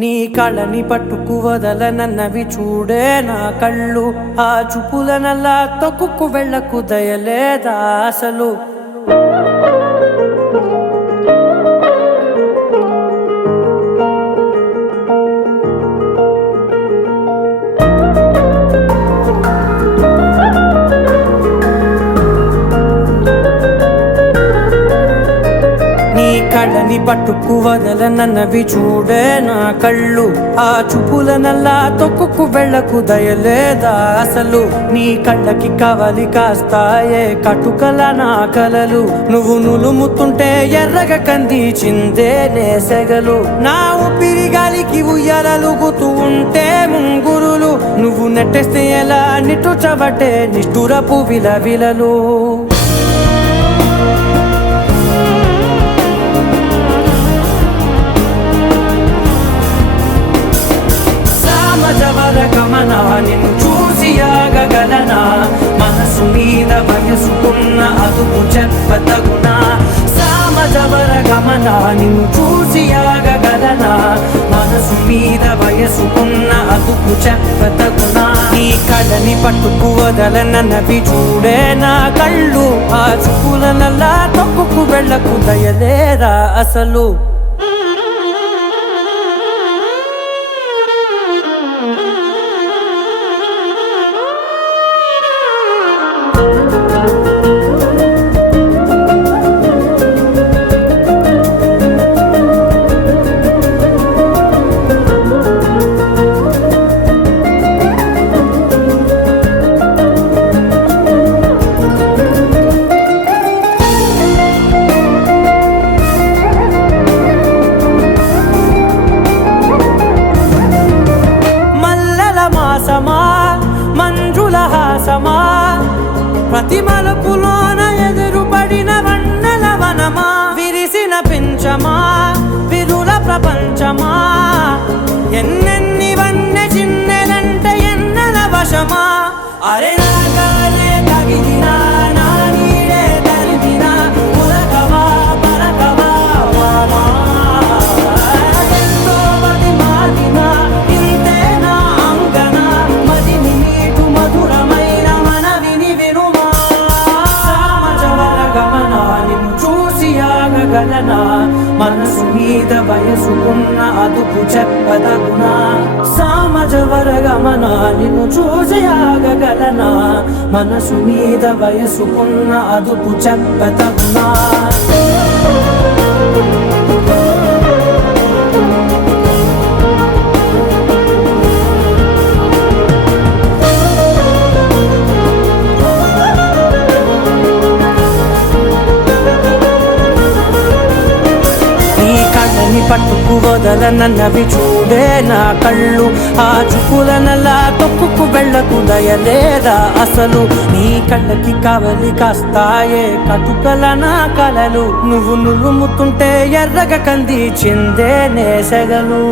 నీ కళ్ళని పట్టుకు వదలనన్నవి చూడే నా కళ్ళు. ఆ చూపులనల్లా తొక్కుకు వెళ్ళకు దయలేదా అసలు. కళ్ళని పట్టుకు వదలనన్నవి చూడే నా కళ్ళు. ఆ చూపులనల్లా తొక్కుకు వెళ్ళకు దయలేదా అసలు. నీ కళ్ళకి కవలి కాస్తాయే కటుకల నా కలలు. నువ్వు నులుముతుంటే ఎర్రగ కందిచిందే నేసెగలు. నా ఊపిరి గాలికి ఉయ్యాలలుగుతూ ఉంటే ముంగురులు. నువ్వు నెట్టేస్తే ఎలా నిట్టుచబట్టే నిష్ఠురపు విలవిలలు. గమనా నిన్ను చూసి ఆగగలనా. మనసు మీద వయసుకున్న అదుపు చెప్పతగునా. సామజవర గమనా నిన్ను చూసి ఆగగలనా. మనసు మీద వయసుకున్న అదుపు చెప్పతగునా. నీ కళ్ళని పట్టుకు వదలనన్నవి చూడే నా కళ్ళు. ఆ చూపులనల్లా తొక్కుకు వెళ్ళకు దయలేరా అసలు. మంజుల హాసమా ప్రతి మలుపులోన ఎదురుపడిన వన్నెల వనమా. విరిసిన పించమా విరుల ప్రపంచమా. ఎన్నెన్ని వన్నె చిన్నెలంటే ఎన్నెల వశమా. అరే నాగాలే తగిలినా నా నీడే తరిమినా. ఉలకవా పరకవా వామా. ఎంతో మది మారినా ఇంతే నా అంగన. మదిని నీటు మధురమైన మనవిని వినుమా. సామజవర గమనా నిన్ను చూసి ఆగగలనా. మనసు మీద వయసుకున్న అదుపు చెప్పదగునా. సామజవర గమనా నిన్ను చూసి ఆగగలనా. మనసు మీద వయసుకున్న అదుపు చెప్పదగునా. పట్టుకు వదలనన్నవి చూడే నా కళ్ళు. ఆ చూపులనల్లా తొక్కుకు వెళ్ళకు దయలేదా అసలు. నీ కళ్ళకి కవలి కాస్తాయే కటుకల నా కలలు. నువ్వు నులుముతుంటే ఎర్రగ కందిచిందే నేసెగలు.